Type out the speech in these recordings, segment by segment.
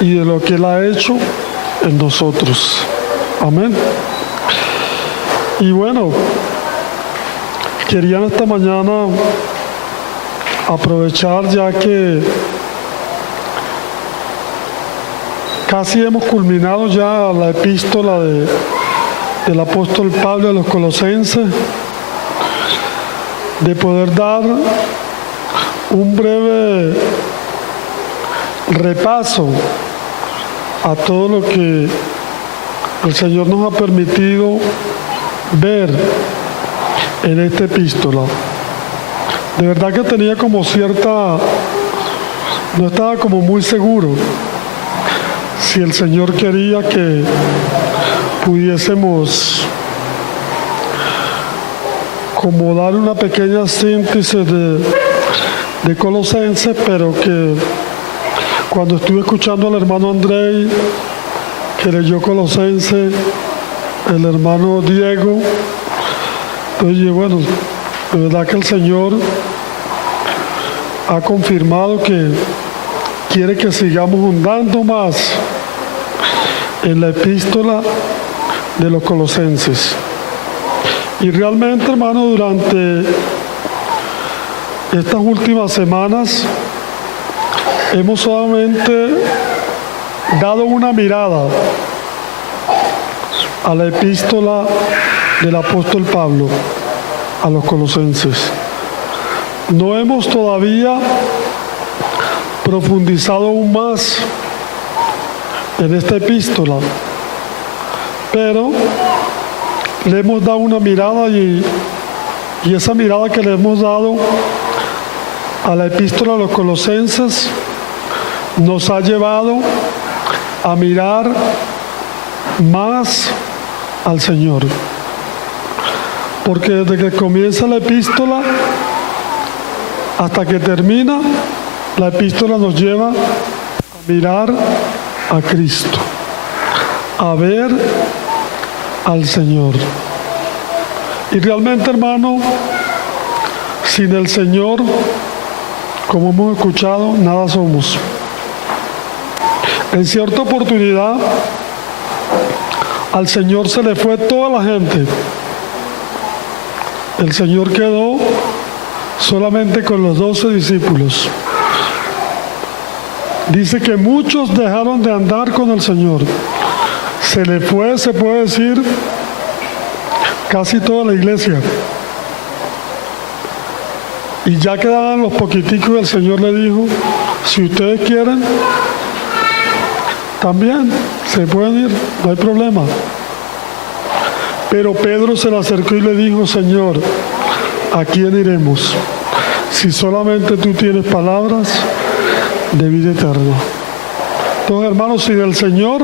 y de lo que Él ha hecho en nosotros. Amén. Y bueno, quería esta mañana aprovechar, ya que casi hemos culminado ya la epístola del apóstol Pablo a los Colosenses, de poder dar un breve repaso a todo lo que el Señor nos ha permitido ver en esta epístola. De verdad que tenía como no estaba como muy seguro si el Señor quería que pudiésemos como dar una pequeña síntesis de Colosenses, pero que cuando estuve escuchando al hermano Andrei, que leyó Colosenses, el hermano Diego, entonces bueno, de verdad que el Señor ha confirmado que quiere que sigamos ahondando más en la epístola de los Colosenses. Y realmente, hermano, durante estas últimas semanas hemos solamente dado una mirada a la epístola del apóstol Pablo a los Colosenses. No hemos todavía profundizado aún más en esta epístola, pero le hemos dado una mirada y esa mirada que le hemos dado a la epístola de los Colosenses nos ha llevado a mirar más al Señor. Porque desde que comienza la epístola hasta que termina, la epístola nos lleva a mirar a Cristo, a ver al Señor. Y realmente, hermano, sin el Señor, como hemos escuchado, nada somos. En cierta oportunidad, al Señor se le fue toda la gente. El Señor quedó solamente con los 12 discípulos. Dice que muchos dejaron de andar con el Señor. Se le fue, se puede decir, casi toda la iglesia. Y ya quedaban los poquiticos y el Señor le dijo, si ustedes quieren, también se pueden ir, no hay problema. Pero Pedro se le acercó y le dijo, Señor, ¿a quién iremos? Si solamente tú tienes palabras de vida eterna. Entonces, hermanos, sin el Señor,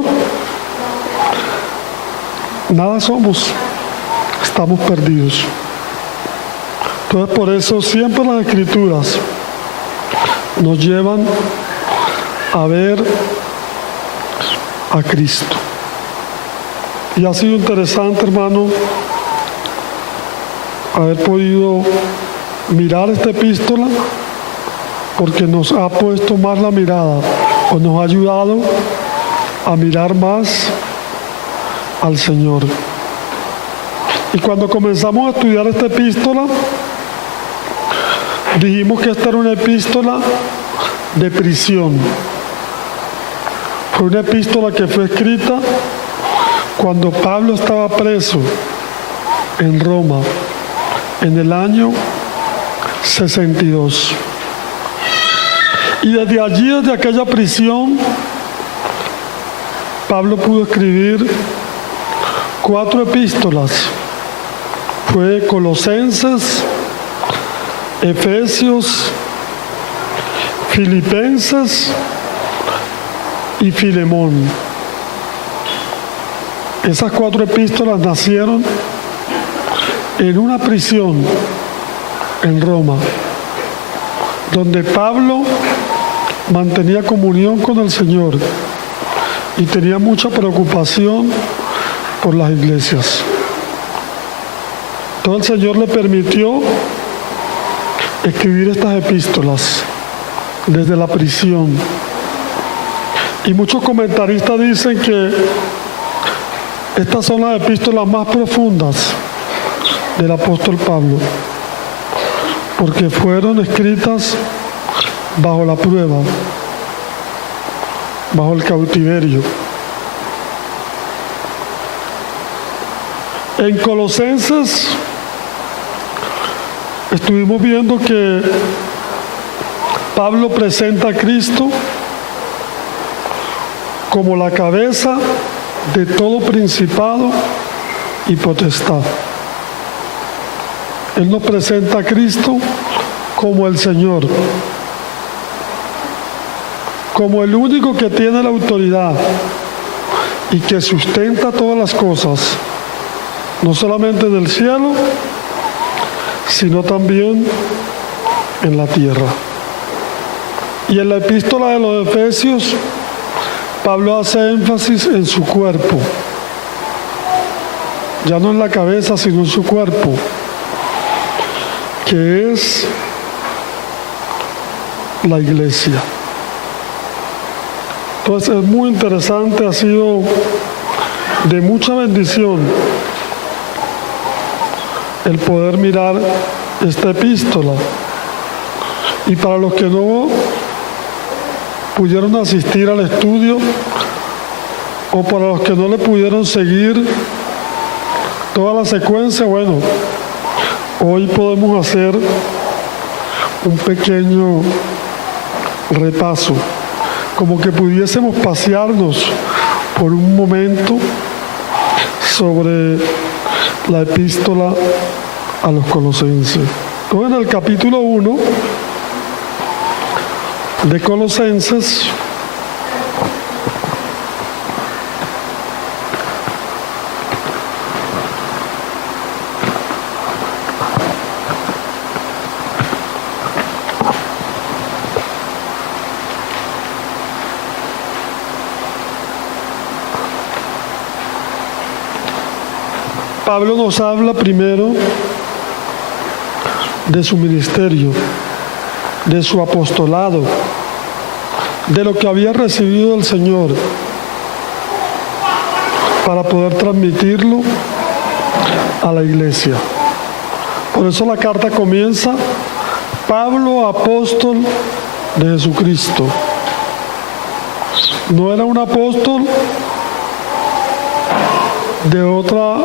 nada somos, estamos perdidos. Entonces, por eso siempre las Escrituras nos llevan a ver a Cristo. Y ha sido interesante, hermano, haber podido mirar esta epístola, porque nos ha puesto más la mirada, o nos ha ayudado a mirar más al Señor. Y cuando comenzamos a estudiar esta epístola, dijimos que esta era una epístola de prisión. Fue una epístola que fue escrita cuando Pablo estaba preso en Roma, en el año 62. Y desde allí, desde aquella prisión, Pablo pudo escribir 4 epístolas. Fue Colosenses, Efesios, Filipenses y Filemón. Esas 4 epístolas nacieron en una prisión en Roma, donde Pablo mantenía comunión con el Señor y tenía mucha preocupación por las iglesias. Entonces el Señor le permitió escribir estas epístolas desde la prisión. Y muchos comentaristas dicen que estas son las epístolas más profundas del apóstol Pablo, porque fueron escritas bajo la prueba, bajo el cautiverio. En Colosenses estuvimos viendo que Pablo presenta a Cristo como la cabeza de todo principado y potestad. Él nos presenta a Cristo como el Señor, como el único que tiene la autoridad y que sustenta todas las cosas, no solamente en el cielo, sino también en la tierra. Y en la epístola de los Efesios, Pablo hace énfasis en su cuerpo, ya no en la cabeza, sino en su cuerpo, que es la iglesia. Entonces es muy interesante, ha sido de mucha bendición el poder mirar esta epístola. Y para los que no pudieron asistir al estudio o para los que no le pudieron seguir toda la secuencia, bueno, hoy podemos hacer un pequeño repaso, como que pudiésemos pasearnos por un momento sobre la epístola a los Colosenses. Entonces, en el capítulo 1 de Colosenses, Pablo nos habla primero de su ministerio, de su apostolado, de lo que había recibido del Señor para poder transmitirlo a la iglesia. Por eso la carta comienza: Pablo, apóstol de Jesucristo. No era un apóstol de otra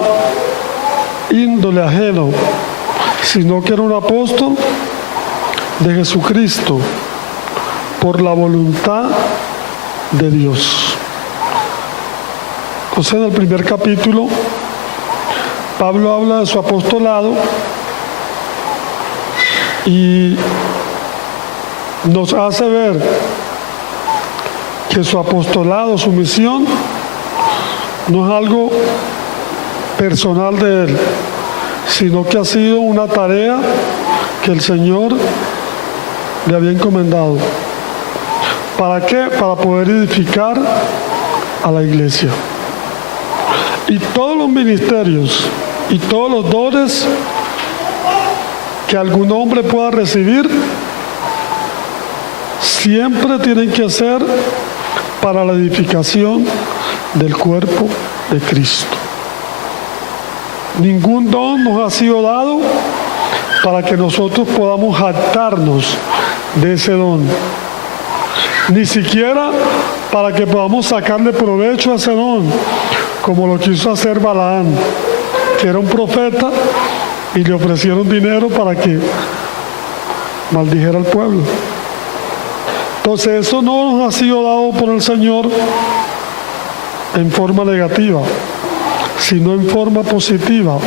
índole ajeno, sino que era un apóstol de Jesucristo por la voluntad de Dios. Entonces, en el primer capítulo, Pablo habla de su apostolado y nos hace ver que su apostolado, su misión, no es algo personal de él, sino que ha sido una tarea que el Señor le había encomendado. ¿Para qué? Para poder edificar a la iglesia. Y todos los ministerios y todos los dones que algún hombre pueda recibir siempre tienen que ser para la edificación del cuerpo de Cristo. Ningún don nos ha sido dado para que nosotros podamos jactarnos de ese don, ni siquiera para que podamos sacarle provecho a ese don, como lo quiso hacer Balaán, que era un profeta y le ofrecieron dinero para que maldijera al pueblo. Entonces eso no nos ha sido dado por el Señor en forma negativa, sino en forma positiva,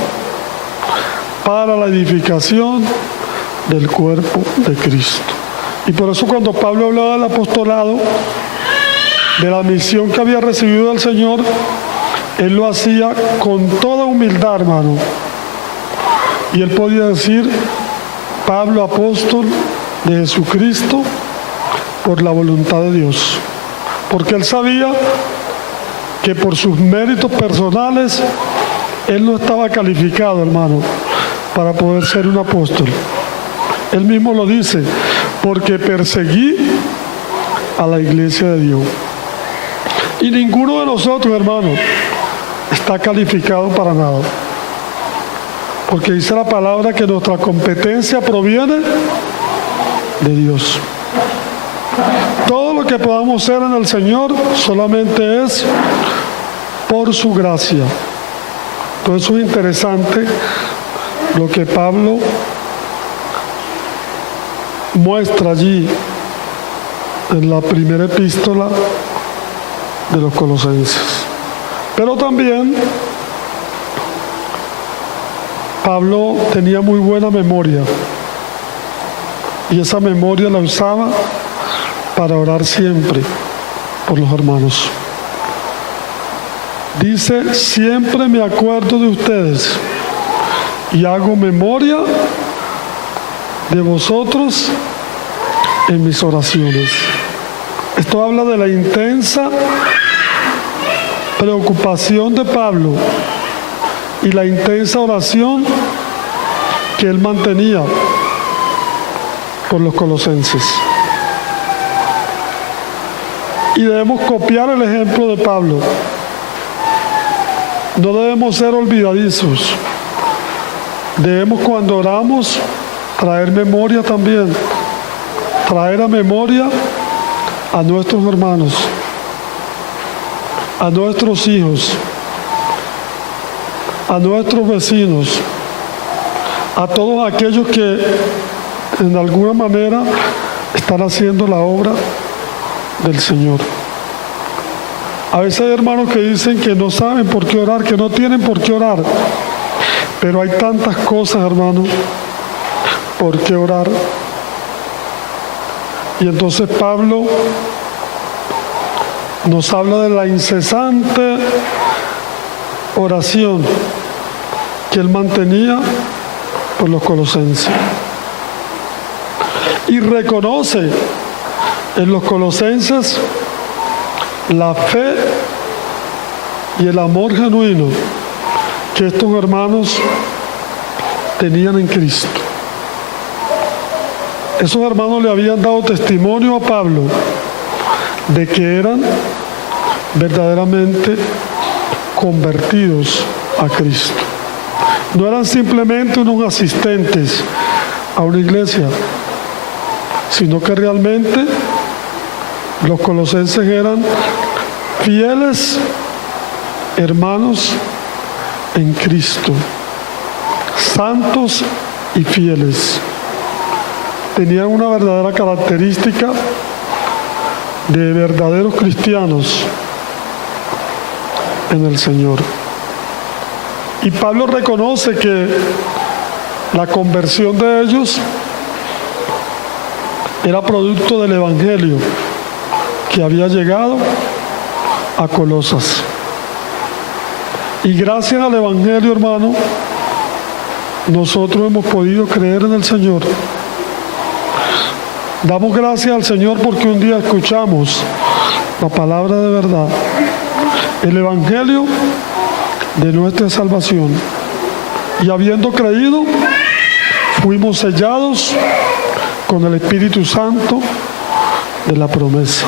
para la edificación del cuerpo de Cristo. Y por eso cuando Pablo hablaba del apostolado, de la misión que había recibido del Señor, él lo hacía con toda humildad, hermano. Y él podía decir: Pablo, apóstol de Jesucristo, por la voluntad de Dios. Porque él sabía que por sus méritos personales, él no estaba calificado, hermano, para poder ser un apóstol. Él mismo lo dice: porque perseguí a la iglesia de Dios. Y ninguno de nosotros, hermanos, está calificado para nada. Porque dice la palabra que nuestra competencia proviene de Dios. Todo lo que podamos hacer en el Señor solamente es por su gracia. Por eso es interesante lo que Pablo muestra allí en la primera epístola de los Colosenses. Pero también Pablo tenía muy buena memoria y esa memoria la usaba para orar siempre por los hermanos. Dice, siempre me acuerdo de ustedes y hago memoria de vosotros en mis oraciones. Esto habla de la intensa preocupación de Pablo y la intensa oración que él mantenía por los colosenses. Y debemos copiar el ejemplo de Pablo. No debemos ser olvidadizos. Debemos, cuando oramos, traer memoria también. Traer a memoria a nuestros hermanos, a nuestros hijos, a nuestros vecinos, a todos aquellos que en alguna manera están haciendo la obra del Señor. A veces hay hermanos que dicen que no saben por qué orar, que no tienen por qué orar, pero hay tantas cosas, hermanos, por qué orar. Y entonces Pablo nos habla de la incesante oración que él mantenía por los colosenses. Y reconoce en los colosenses la fe y el amor genuino que estos hermanos tenían en Cristo. Esos hermanos le habían dado testimonio a Pablo de que eran verdaderamente convertidos a Cristo. No eran simplemente unos asistentes a una iglesia, sino que realmente los colosenses eran fieles hermanos en Cristo, santos y fieles. Tenían una verdadera característica de verdaderos cristianos en el Señor. Y Pablo reconoce que la conversión de ellos era producto del Evangelio que había llegado a Colosas. Y gracias al Evangelio, hermano, nosotros hemos podido creer en el Señor. Damos gracias al Señor porque un día escuchamos la palabra de verdad, el Evangelio de nuestra salvación. Y habiendo creído, fuimos sellados con el Espíritu Santo de la promesa.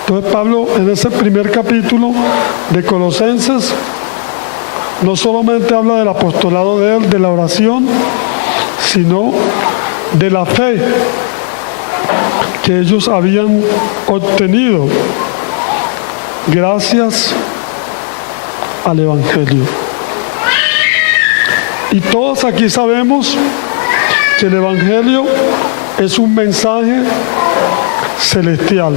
Entonces Pablo, en ese primer capítulo de Colosenses, no solamente habla del apostolado de él, de la oración, sino de la fe que ellos habían obtenido gracias al Evangelio. Y todos aquí sabemos que el Evangelio es un mensaje celestial.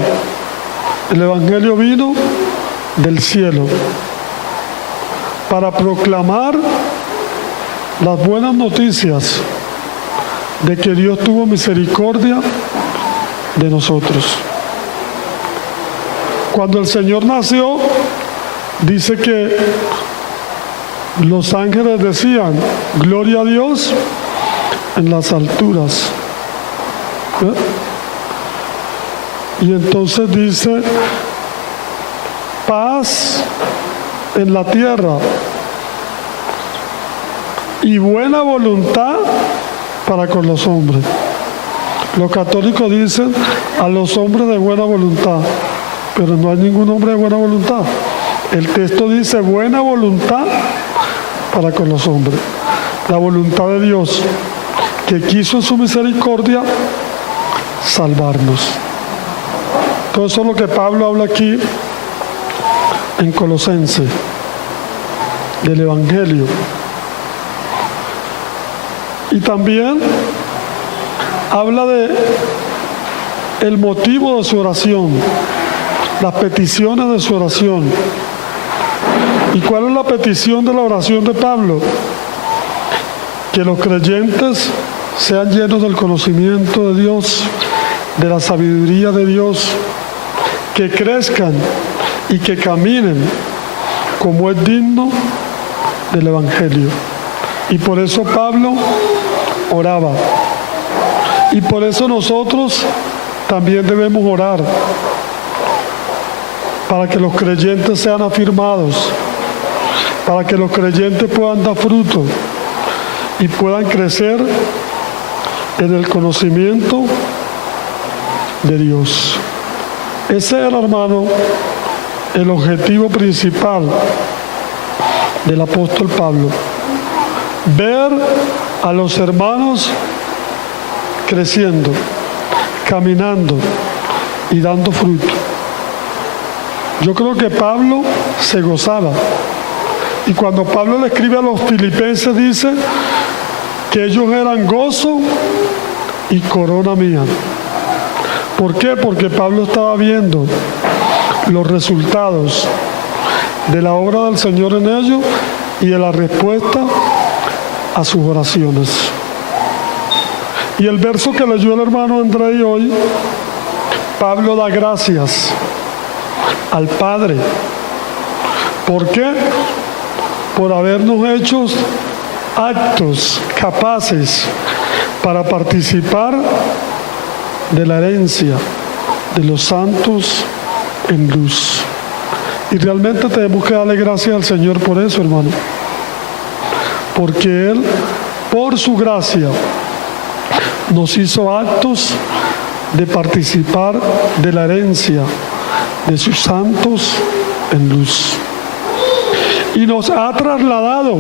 El Evangelio vino del cielo para proclamar las buenas noticias de que Dios tuvo misericordia de nosotros. Cuando el Señor nació, dice que los ángeles decían, gloria a Dios en las alturas. Y entonces dice, paz en la tierra y buena voluntad para con los hombres. Los católicos dicen a los hombres de buena voluntad. pero no hay ningún hombre de buena voluntad. El texto dice buena voluntad para con los hombres. La voluntad de Dios, que quiso en su misericordia salvarnos. Todo eso es lo que Pablo habla aquí en Colosenses, del Evangelio. Y también habla de el motivo de su oración, las peticiones de su oración. ¿Y cuál es la petición de la oración de Pablo? Que los creyentes sean llenos del conocimiento de Dios, de la sabiduría de Dios, que crezcan y que caminen como es digno del Evangelio. Y por eso Pablo oraba. Y por eso nosotros también debemos orar, para que los creyentes sean afirmados, para que los creyentes puedan dar fruto y puedan crecer en el conocimiento de Dios. Ese era, hermano, el objetivo principal del apóstol Pablo. Ver a los hermanos creciendo, caminando y dando fruto. Yo creo que Pablo se gozaba. Y cuando Pablo le escribe a los filipenses dice que ellos eran gozo y corona mía. ¿Por qué? Porque Pablo estaba viendo los resultados de la obra del Señor en ellos y de la respuesta a sus oraciones. Y el verso que leyó el hermano André hoy, Pablo da gracias al Padre. ¿Por qué? Por habernos hecho aptos, capaces para participar de la herencia de los santos en luz. Y realmente tenemos que darle gracias al Señor por eso, hermano. Porque Él, por su gracia, nos hizo aptos de participar de la herencia de sus santos en luz. Y nos ha trasladado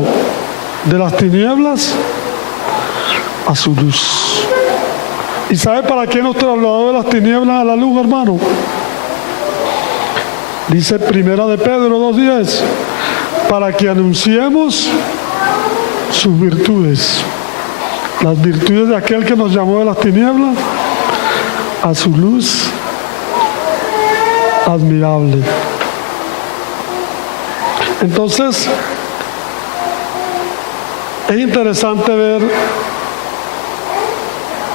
de las tinieblas a su luz. ¿Y sabe para qué nos trasladó de las tinieblas a la luz, hermano? Dice Primera de Pedro 2:10, para que anunciemos sus virtudes, las virtudes de aquel que nos llamó de las tinieblas a su luz admirable. Entonces, es interesante ver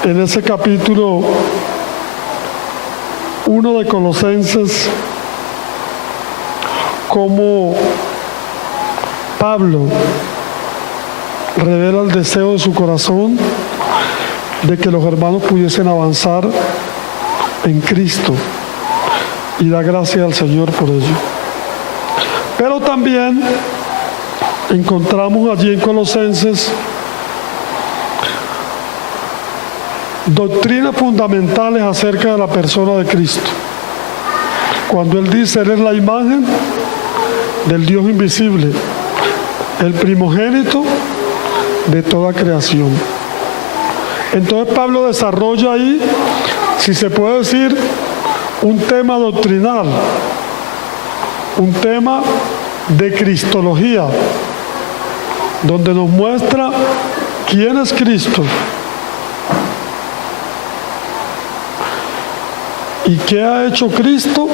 en ese capítulo 1 de Colosenses cómo Pablo revela el deseo de su corazón de que los hermanos pudiesen avanzar en Cristo y da gracias al Señor por ello. Pero también encontramos allí en Colosenses doctrinas fundamentales acerca de la persona de Cristo. Cuando Él dice, Él es la imagen del Dios invisible, el primogénito de toda creación. Entonces Pablo desarrolla ahí, si se puede decir, un tema doctrinal, un tema de cristología, donde nos muestra quién es Cristo y qué ha hecho Cristo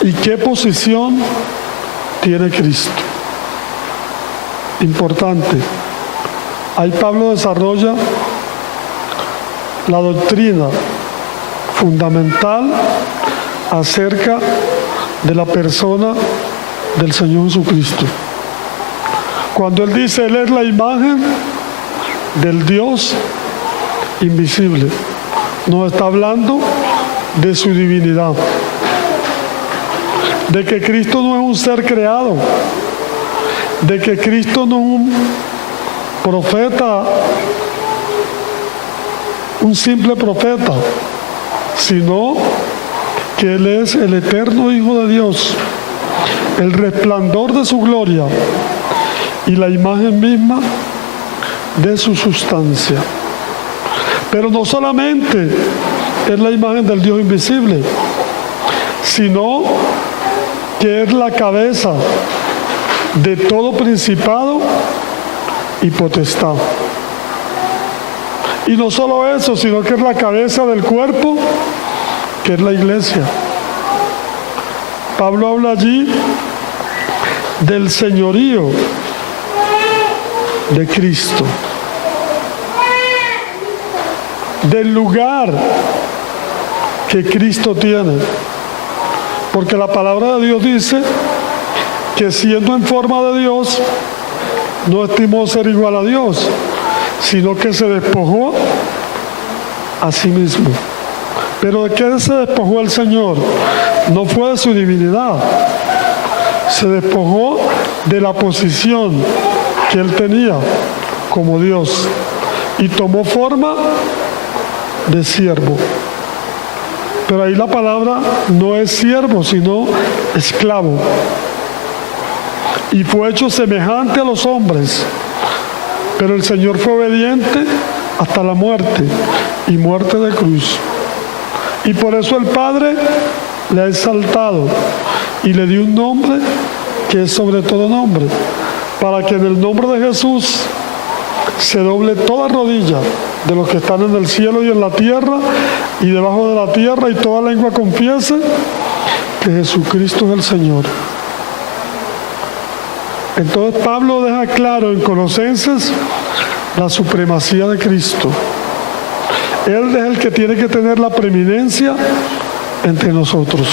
y qué posición tiene Cristo. Importante. Ahí Pablo desarrolla la doctrina fundamental acerca de la persona del Señor Jesucristo. Cuando Él dice, Él es la imagen del Dios invisible, nos está hablando de su divinidad, de que Cristo no es un ser creado, de que Cristo no es un profeta, un simple profeta, sino que Él es el eterno Hijo de Dios, el resplandor de su gloria y la imagen misma de su sustancia. Pero no solamente es la imagen del Dios invisible, sino que es la cabeza de todo principado y potestad. Y no solo eso, sino que es la cabeza del cuerpo, que es la iglesia. Pablo habla allí del señorío de Cristo, del lugar que Cristo tiene, porque la palabra de Dios dice que siendo en forma de Dios, no estimó ser igual a Dios, sino que se despojó a sí mismo. Pero ¿de qué se despojó el Señor? No fue de su divinidad, se despojó de la posición que Él tenía como Dios y tomó forma de siervo. Pero ahí la palabra no es siervo, sino esclavo. Y fue hecho semejante a los hombres, pero el Señor fue obediente hasta la muerte, y muerte de cruz. Y por eso el Padre le ha exaltado y le dio un nombre que es sobre todo nombre, para que en el nombre de Jesús se doble toda rodilla de los que están en el cielo y en la tierra y debajo de la tierra, y toda lengua confiese que Jesucristo es el Señor. Entonces Pablo deja claro en Colosenses la supremacía de Cristo. Él es el que tiene que tener la preeminencia entre nosotros.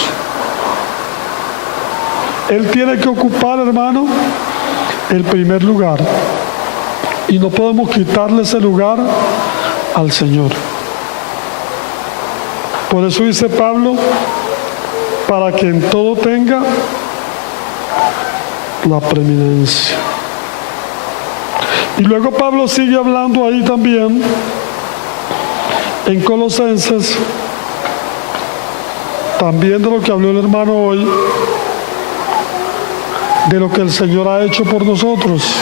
Él tiene que ocupar, hermano, el primer lugar. Y no podemos quitarle ese lugar al Señor. Por eso dice Pablo, para que en todo tenga la preeminencia. Y luego Pablo sigue hablando ahí también en Colosenses, también de lo que habló el hermano hoy, de lo que el Señor ha hecho por nosotros.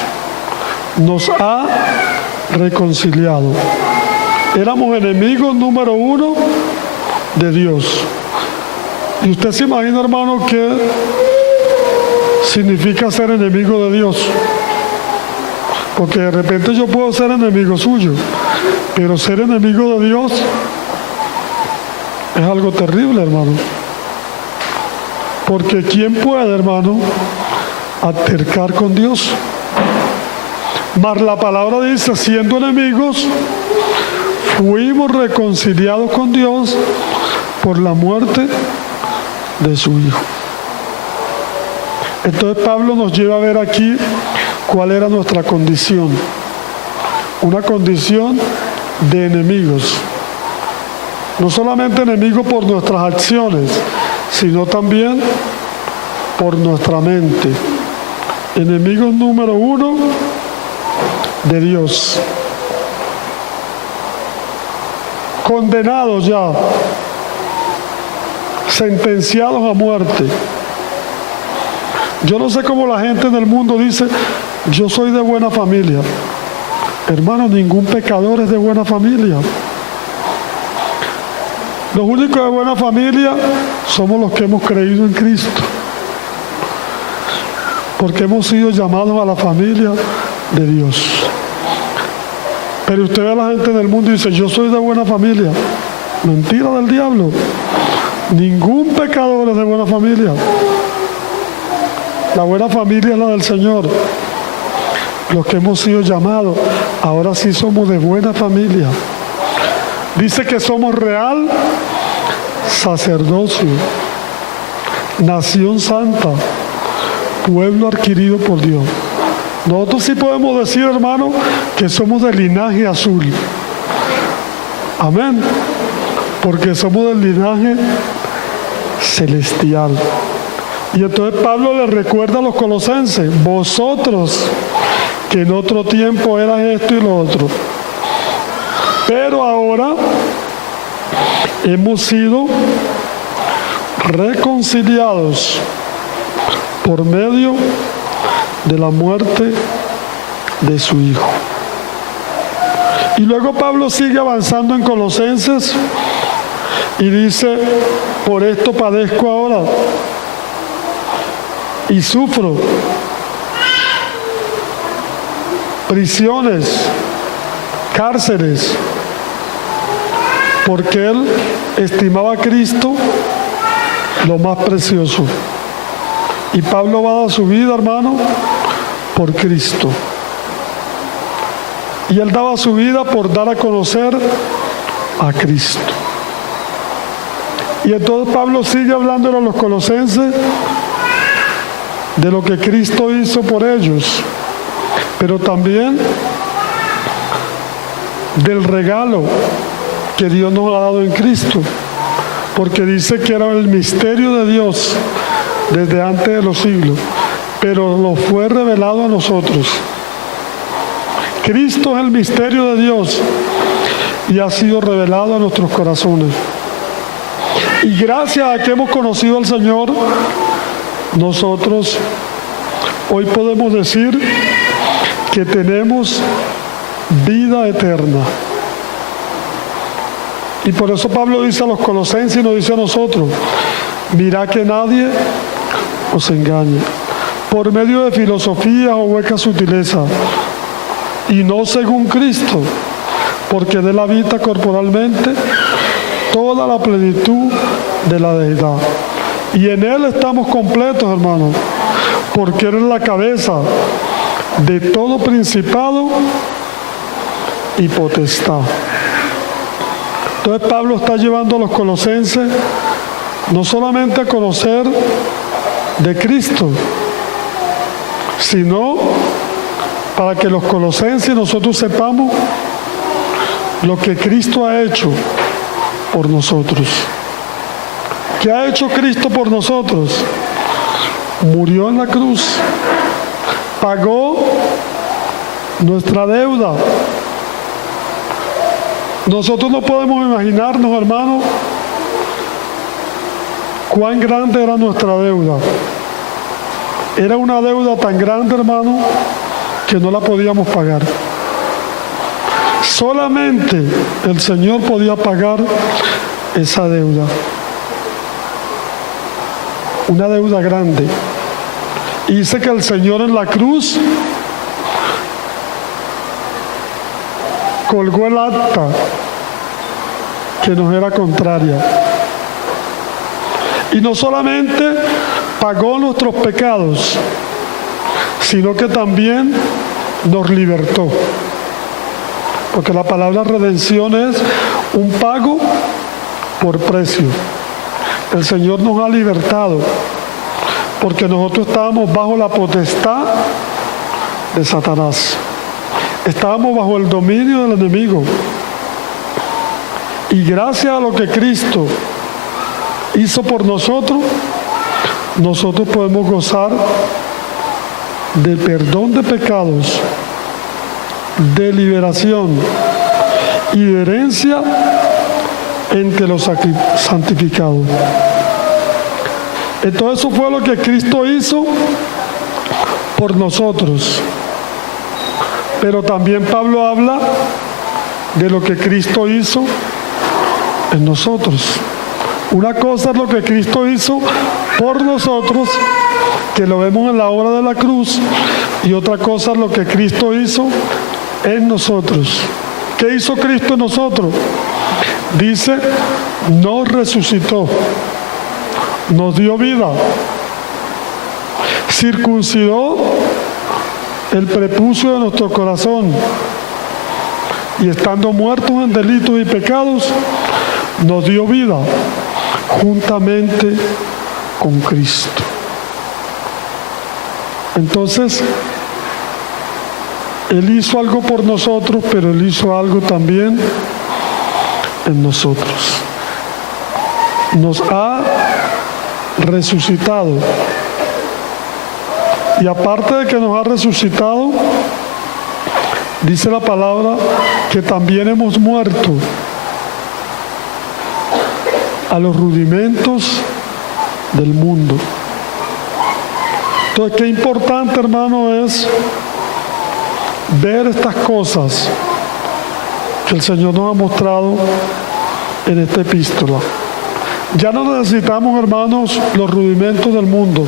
Nos ha reconciliado. Éramos enemigos número uno de Dios. Y usted se imagina, hermano, qué significa ser enemigo de Dios. Porque de repente yo puedo ser enemigo suyo, pero ser enemigo de Dios es algo terrible, hermano. Porque ¿quién puede, hermano, altercar con Dios? Mas la palabra dice, siendo enemigos, fuimos reconciliados con Dios por la muerte de su Hijo. Entonces Pablo nos lleva a ver aquí cuál era nuestra condición. Una condición de enemigos. No solamente enemigos por nuestras acciones, sino también por nuestra mente. Enemigos número uno de Dios. Condenados ya, sentenciados a muerte. Yo no sé cómo la gente en el mundo dice, yo soy de buena familia. Hermano, ningún pecador es de buena familia. Los únicos de buena familia somos los que hemos creído en Cristo, porque hemos sido llamados a la familia de Dios. Pero usted ve a la gente en el mundo y dice, yo soy de buena familia. Mentira del diablo. Ningún pecador es de buena familia. La buena familia es la del Señor. Los que hemos sido llamados, ahora sí somos de buena familia. Dice que somos real sacerdocio, nación santa, pueblo adquirido por Dios. Nosotros sí podemos decir, hermano, que somos del linaje azul. Amén. Porque somos del linaje celestial. Y entonces Pablo le recuerda a los colosenses, vosotros que en otro tiempo eras esto y lo otro, pero ahora hemos sido reconciliados por medio de la muerte de su Hijo. Y luego Pablo sigue avanzando en Colosenses y dice: por esto padezco ahora y sufro prisiones, cárceles, porque él estimaba a Cristo lo más precioso. Y Pablo va a dar su vida, hermano, por Cristo. Y él daba su vida por dar a conocer a Cristo. Y entonces Pablo sigue hablando a los colosenses de lo que Cristo hizo por ellos, pero también del regalo que Dios nos ha dado en Cristo, porque dice que era el misterio de Dios desde antes de los siglos, pero lo fue revelado a nosotros. Cristo es el misterio de Dios y ha sido revelado a nuestros corazones. Y gracias a que hemos conocido al Señor, nosotros hoy podemos decir que tenemos vida eterna. Y por eso Pablo dice a los colosenses y nos dice a nosotros: mirad que nadie os engañe por medio de filosofía o hueca sutileza, y no según Cristo, porque de él habita corporalmente toda la plenitud de la deidad. Y en él estamos completos, hermanos, porque él es la cabeza de todo principado y potestad. Entonces Pablo está llevando a los colosenses no solamente a conocer de Cristo, sino para que los colosenses y nosotros sepamos lo que Cristo ha hecho por nosotros. ¿Qué ha hecho Cristo por nosotros? Murió en la cruz, pagó nuestra deuda. Nosotros no podemos imaginarnos, hermanos, cuán grande era nuestra deuda. Era una deuda tan grande, hermano, que no la podíamos pagar. Solamente el Señor podía pagar esa deuda. Una deuda grande. Y dice que el Señor en la cruz colgó el acta que nos era contraria. Y no solamente pagó nuestros pecados, sino que también nos libertó. Porque la palabra redención es un pago por precio. El Señor nos ha libertado, porque nosotros estábamos bajo la potestad de Satanás. Estábamos bajo el dominio del enemigo. Y gracias a lo que Cristo hizo por nosotros, nosotros podemos gozar del perdón de pecados, de liberación y de herencia entre los santificados. Entonces eso fue lo que Cristo hizo por nosotros. Pero también Pablo habla de lo que Cristo hizo en nosotros. Una cosa es lo que Cristo hizo por nosotros, que lo vemos en la obra de la cruz, y otra cosa es lo que Cristo hizo en nosotros. ¿Qué hizo Cristo en nosotros? Dice, nos resucitó, nos dio vida, circuncidó el prepucio de nuestro corazón, y estando muertos en delitos y pecados, nos dio vida juntamente con Cristo. Entonces, Él hizo algo por nosotros, pero Él hizo algo también en nosotros. Nos ha resucitado. Y aparte de que nos ha resucitado, dice la palabra que también hemos muerto a los rudimentos del mundo. Entonces, qué importante, hermano, es ver estas cosas que el Señor nos ha mostrado en esta epístola. Ya no necesitamos, hermanos, los rudimentos del mundo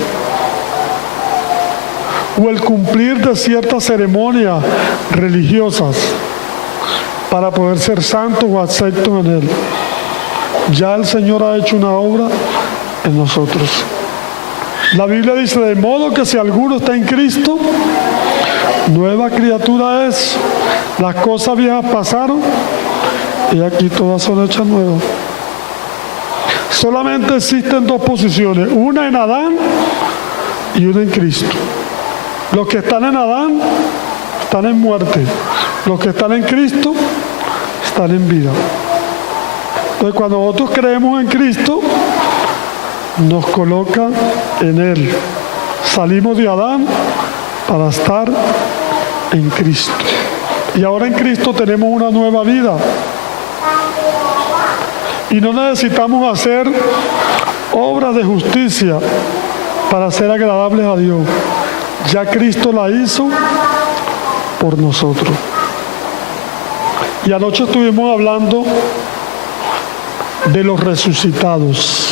o el cumplir de ciertas ceremonias religiosas para poder ser santos o aceptos en Él. Ya el Señor ha hecho una obra en nosotros. La Biblia dice, de modo que si alguno está en Cristo, nueva criatura es. Las cosas viejas pasaron y aquí todas son hechas nuevas. Solamente existen dos posiciones, una en Adán y una en Cristo. Los que están en Adán están en muerte. Los que están en Cristo están en vida. Entonces, cuando nosotros creemos en Cristo, nos coloca en Él. Salimos de Adán para estar en Cristo. Y ahora en Cristo tenemos una nueva vida. Y no necesitamos hacer obras de justicia para ser agradables a Dios. Ya Cristo la hizo por nosotros. Y anoche estuvimos hablando de los resucitados.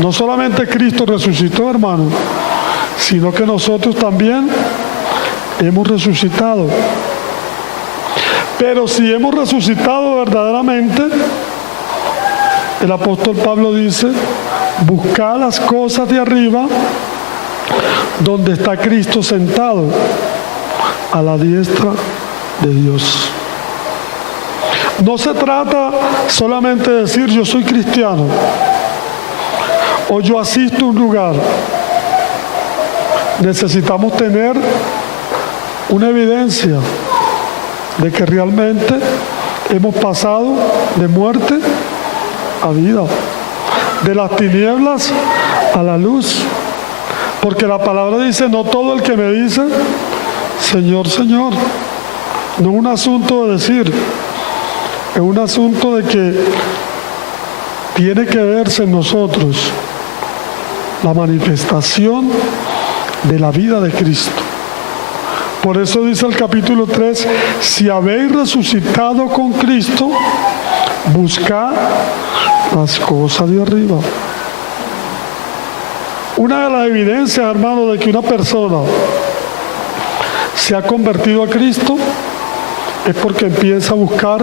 No solamente Cristo resucitó, hermano, sino que nosotros también hemos resucitado. Pero si hemos resucitado verdaderamente, el apóstol Pablo dice, buscad las cosas de arriba, donde está Cristo sentado a la diestra de Dios. No se trata solamente de decir yo soy cristiano o yo asisto a un lugar. Necesitamos tener una evidencia de que realmente hemos pasado de muerte a vida, de las tinieblas a la luz. Porque la palabra dice, no todo el que me dice, Señor, Señor. No es un asunto de decir, es un asunto de que tiene que verse en nosotros la manifestación de la vida de Cristo. Por eso dice el capítulo 3, si habéis resucitado con Cristo, buscad las cosas de arriba. Una de las evidencias, hermano, de que una persona se ha convertido a Cristo es porque empieza a buscar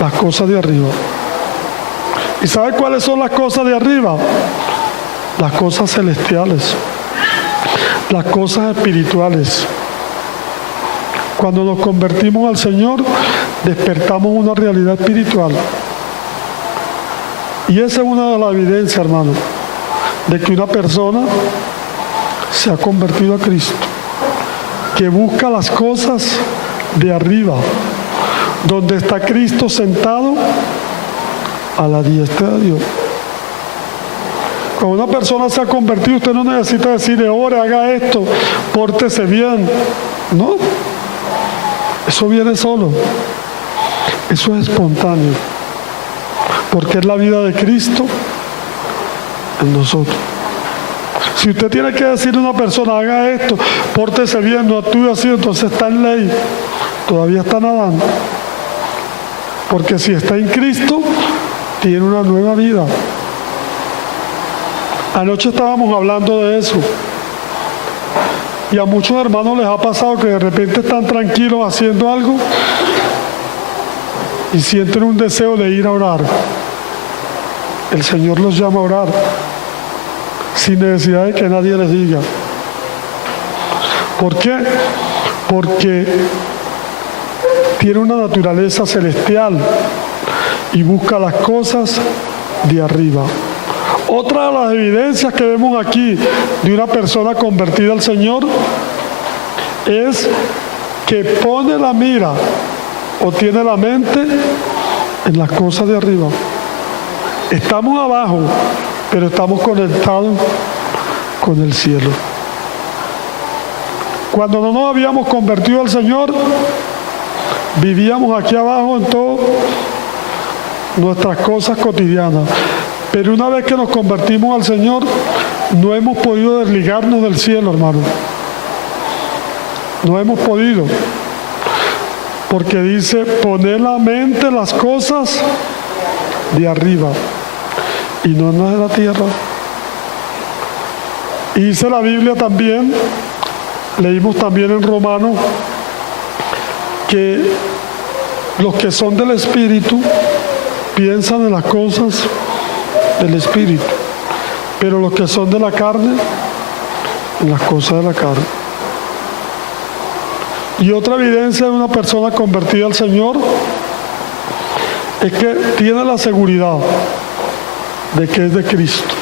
las cosas de arriba. ¿Y sabe cuáles son las cosas de arriba? Las cosas celestiales, las cosas espirituales. Cuando nos convertimos al Señor, despertamos una realidad espiritual. Y esa es una de las evidencias, hermano, de que una persona se ha convertido a Cristo, que busca las cosas de arriba, donde está Cristo sentado a la diestra de Dios. Cuando una persona se ha convertido, usted no necesita decirle, ore, haga esto, pórtese bien. No, eso viene solo. Eso es espontáneo, porque es la vida de Cristo en nosotros. Si usted tiene que decirle a una persona, haga esto, pórtese bien, no actúe así, entonces está en ley, todavía está nadando. Porque si está en Cristo, tiene una nueva vida. Anoche estábamos hablando de eso. Y a muchos hermanos les ha pasado que de repente están tranquilos haciendo algo y sienten un deseo de ir a orar. El Señor los llama a orar sin necesidad de que nadie les diga. ¿Por qué? Porque tiene una naturaleza celestial y busca las cosas de arriba. Otra de las evidencias que vemos aquí de una persona convertida al Señor es que pone la mira o tiene la mente en las cosas de arriba. Estamos abajo, pero estamos conectados con el cielo. Cuando no nos habíamos convertido al Señor, vivíamos aquí abajo en todas nuestras cosas cotidianas. Pero una vez que nos convertimos al Señor, no hemos podido desligarnos del cielo, hermano. No hemos podido. Porque dice, poner la mente las cosas de arriba y no en las de la tierra. Y dice la Biblia también, leímos también en Romanos, que los que son del Espíritu piensan en las cosas del Espíritu, pero los que son de la carne, en las cosas de la carne. Y otra evidencia de una persona convertida al Señor es que tiene la seguridad de que es de Cristo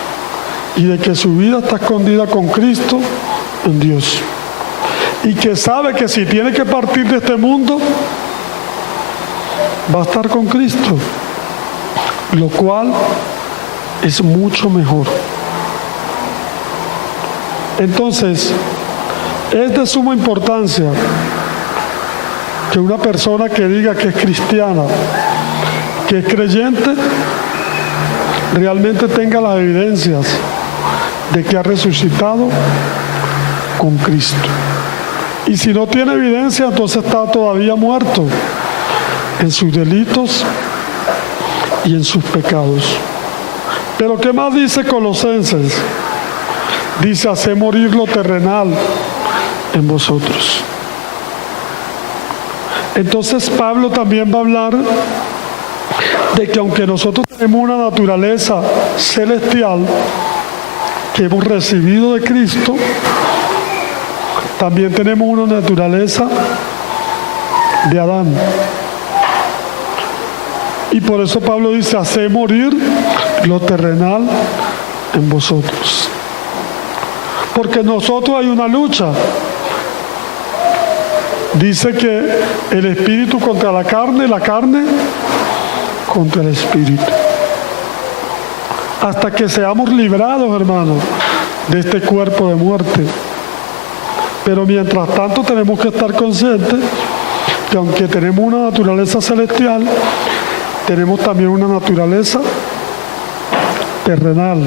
y de que su vida está escondida con Cristo en Dios. Y que sabe que si tiene que partir de este mundo, va a estar con Cristo, lo cual es mucho mejor. Entonces, es de suma importancia que una persona que diga que es cristiana, que es creyente, realmente tenga las evidencias de que ha resucitado con Cristo. Y si no tiene evidencia, entonces está todavía muerto en sus delitos y en sus pecados. Pero ¿qué más dice Colosenses? Dice, hacer morir lo terrenal en vosotros. Entonces Pablo también va a hablar de que aunque nosotros tenemos una naturaleza celestial que hemos recibido de Cristo, también tenemos una naturaleza de Adán. Y por eso Pablo dice, hacer morir lo terrenal en vosotros. Porque en nosotros hay una lucha. Dice que el espíritu contra la carne contra el espíritu. Hasta que seamos librados, hermanos, de este cuerpo de muerte. Pero mientras tanto tenemos que estar conscientes que aunque tenemos una naturaleza celestial, tenemos también una naturaleza terrenal,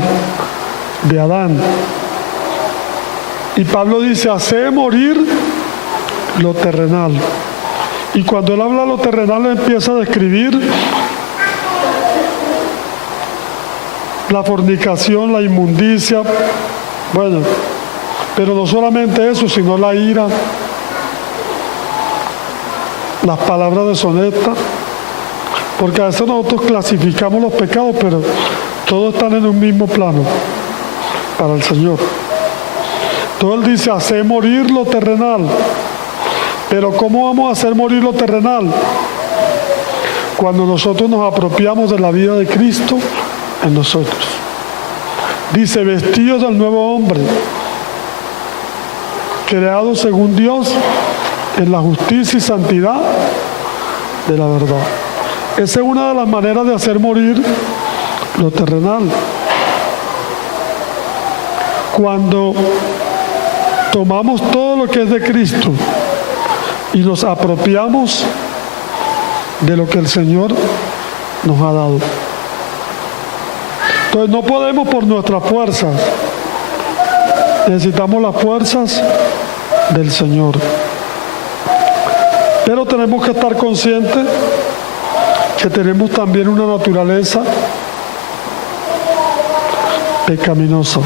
de Adán. Y Pablo dice, hacer morir lo terrenal. Y cuando él habla de lo terrenal, él empieza a describir la fornicación, la inmundicia, bueno, pero no solamente eso, sino la ira, las palabras deshonestas, porque a veces nosotros clasificamos los pecados, pero todos están en un mismo plano para el Señor. Entonces él dice, hacer morir lo terrenal. Pero ¿cómo vamos a hacer morir lo terrenal? Cuando nosotros nos apropiamos de la vida de Cristo en nosotros. Dice, vestidos del nuevo hombre, creado según Dios en la justicia y santidad de la verdad. Esa es una de las maneras de hacer morir lo terrenal. Cuando tomamos todo lo que es de Cristo y nos apropiamos de lo que el Señor nos ha dado. Entonces no podemos por nuestras fuerzas. Necesitamos las fuerzas del Señor. Pero tenemos que estar conscientes que tenemos también una naturaleza pecaminosa.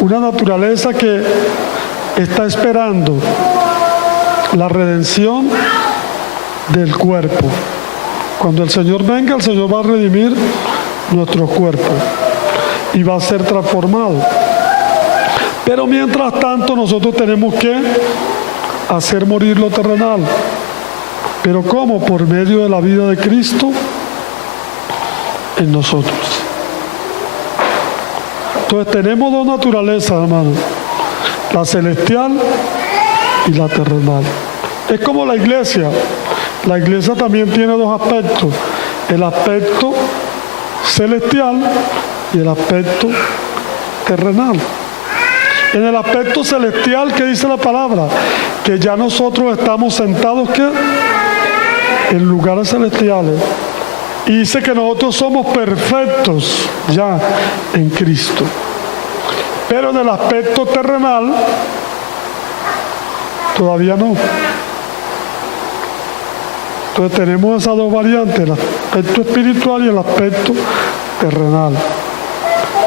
Una naturaleza que está esperando la redención del cuerpo. Cuando el Señor venga, el Señor va a redimir nuestro cuerpo y va a ser transformado. Pero mientras tanto nosotros tenemos que hacer morir lo terrenal. ¿Pero cómo? Por medio de la vida de Cristo en nosotros. Entonces tenemos dos naturalezas, hermano, la celestial y la terrenal. Es como la iglesia. La iglesia también tiene dos aspectos, el aspecto celestial y el aspecto terrenal. En el aspecto celestial, ¿qué dice la palabra? Que ya nosotros estamos sentados, ¿qué? En lugares celestiales Y dice que nosotros somos perfectos ya en Cristo. Pero en el aspecto terrenal, todavía no. Entonces tenemos esas dos variantes, el aspecto espiritual y el aspecto terrenal,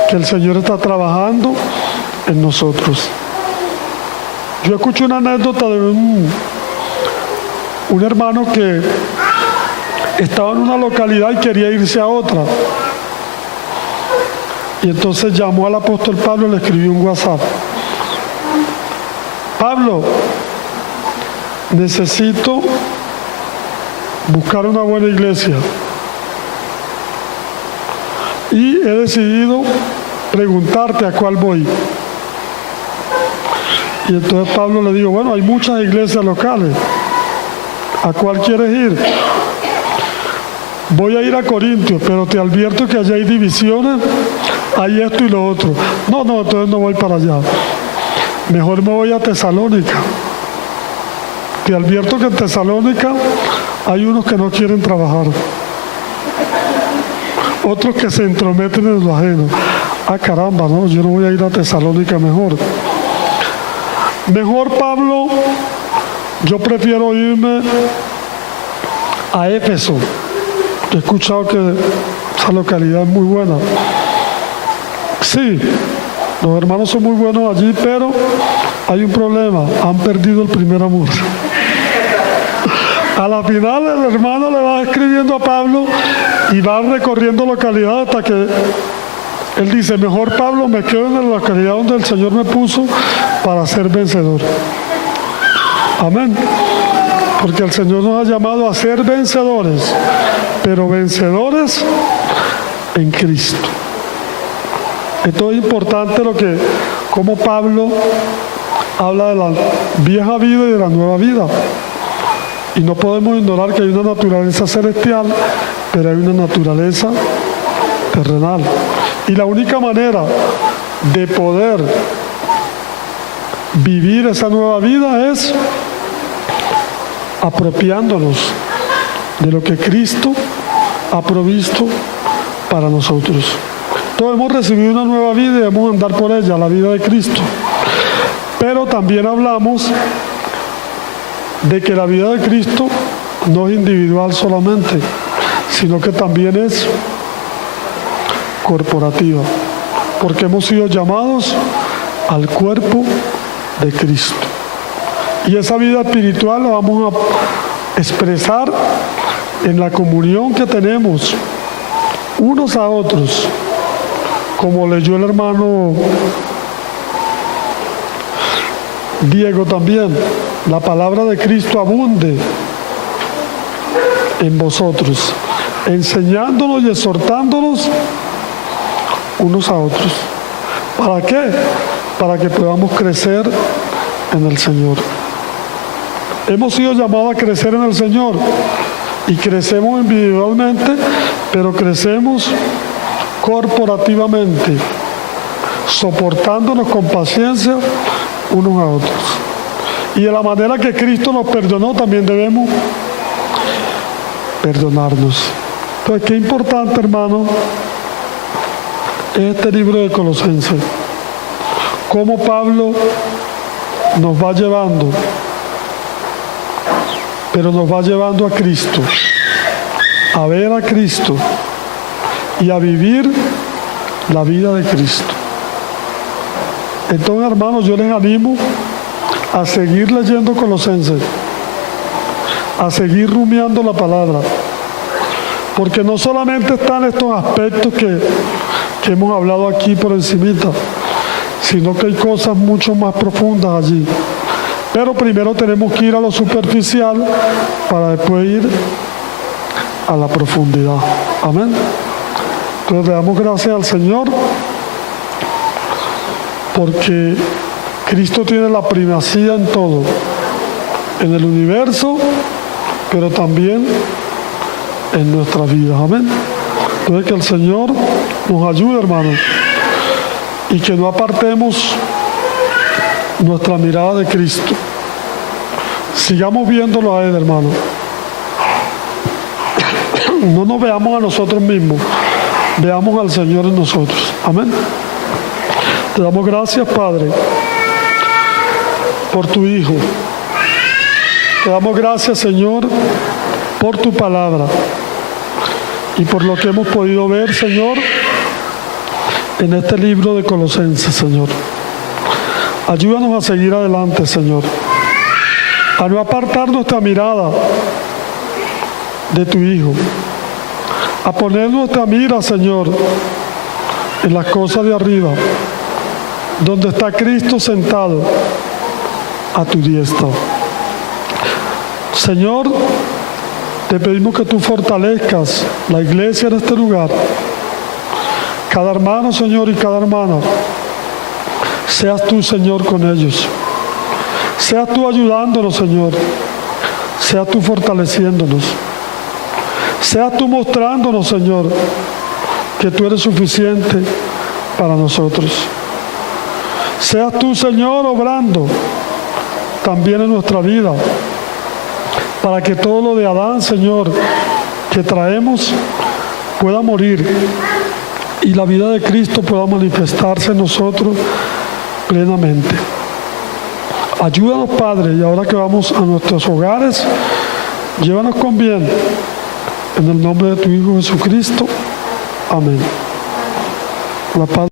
que el Señor está trabajando en nosotros. Yo escuché una anécdota de un hermano que estaba en una localidad y quería irse a otra. Y entonces llamó al apóstol Pablo y le escribió un WhatsApp. Pablo, necesito buscar una buena iglesia. Y he decidido preguntarte a cuál voy. Y entonces Pablo le dijo, bueno, hay muchas iglesias locales. ¿A cuál quieres ir? Voy a ir a Corintios, pero te advierto que allá hay divisiones, hay esto y lo otro. No, entonces no voy para allá. Mejor me voy a Tesalónica. Te advierto que en Tesalónica hay unos que no quieren trabajar. Otros que se entrometen en lo ajeno. Ah, caramba, no, yo no voy a ir a Tesalónica mejor. Mejor, Pablo, yo prefiero irme a Éfeso. He escuchado que esa localidad es muy buena. Sí, los hermanos son muy buenos allí, pero hay un problema, han perdido el primer amor. A la final el hermano le va escribiendo a Pablo y va recorriendo localidades hasta que él dice, mejor Pablo me quedo en la localidad donde el Señor me puso para ser vencedor. Amén. Porque el Señor nos ha llamado a ser vencedores, pero vencedores en Cristo. Esto es importante como Pablo habla de la vieja vida y de la nueva vida. Y no podemos ignorar que hay una naturaleza celestial, pero hay una naturaleza terrenal. Y la única manera de poder vivir esa nueva vida es apropiándonos de lo que Cristo ha provisto para nosotros. Todos hemos recibido una nueva vida y debemos andar por ella, la vida de Cristo. Pero también hablamos de que la vida de Cristo no es individual solamente, sino que también es corporativa, porque hemos sido llamados al cuerpo de Cristo. Y esa vida espiritual la vamos a expresar en la comunión que tenemos unos a otros, como leyó el hermano Diego también, la palabra de Cristo abunde en vosotros, enseñándonos y exhortándonos unos a otros. ¿Para qué? Para que podamos crecer en el Señor. Hemos sido llamados a crecer en el Señor y crecemos individualmente, pero crecemos corporativamente, soportándonos con paciencia unos a otros. Y de la manera que Cristo nos perdonó, también debemos perdonarnos. Entonces, qué importante, hermano, es este libro de Colosenses. Cómo Pablo nos va llevando, pero nos va llevando a Cristo, a ver a Cristo y a vivir la vida de Cristo. Entonces, hermanos, yo les animo a seguir leyendo Colosenses, a seguir rumiando la palabra, porque no solamente están estos aspectos que hemos hablado aquí por encimita, sino que hay cosas mucho más profundas allí. Pero primero tenemos que ir a lo superficial para después ir a la profundidad. Amén. Entonces le damos gracias al Señor porque Cristo tiene la primacía en todo, en el universo, pero también en nuestras vidas. Amén. Entonces que el Señor nos ayude, hermanos, y que no apartemos nuestra mirada de Cristo. Sigamos viéndolo a Él, hermano. no nos veamos a nosotros mismos, veamos al Señor en nosotros. Amén. Te damos gracias, Padre, por tu Hijo. Te damos gracias, Señor, por tu palabra y por lo que hemos podido ver, Señor, en este libro de Colosenses, Señor. Ayúdanos a seguir adelante, Señor, a no apartar nuestra mirada de tu Hijo, a poner nuestra mira, Señor, en las cosas de arriba, donde está Cristo sentado a tu diestra. Señor, te pedimos que tú fortalezcas la iglesia en este lugar. Cada hermano, Señor, y cada hermana, seas tú, Señor, con ellos. Seas tú ayudándonos, Señor. Seas tú fortaleciéndonos. Seas tú mostrándonos, Señor, que tú eres suficiente para nosotros. Seas tú, Señor, obrando también en nuestra vida, para que todo lo de Adán, Señor, que traemos pueda morir y la vida de Cristo pueda manifestarse en nosotros plenamente. Ayúdanos, Padre, y ahora que vamos a nuestros hogares, llévanos con bien. En el nombre de tu Hijo Jesucristo. Amén. La paz.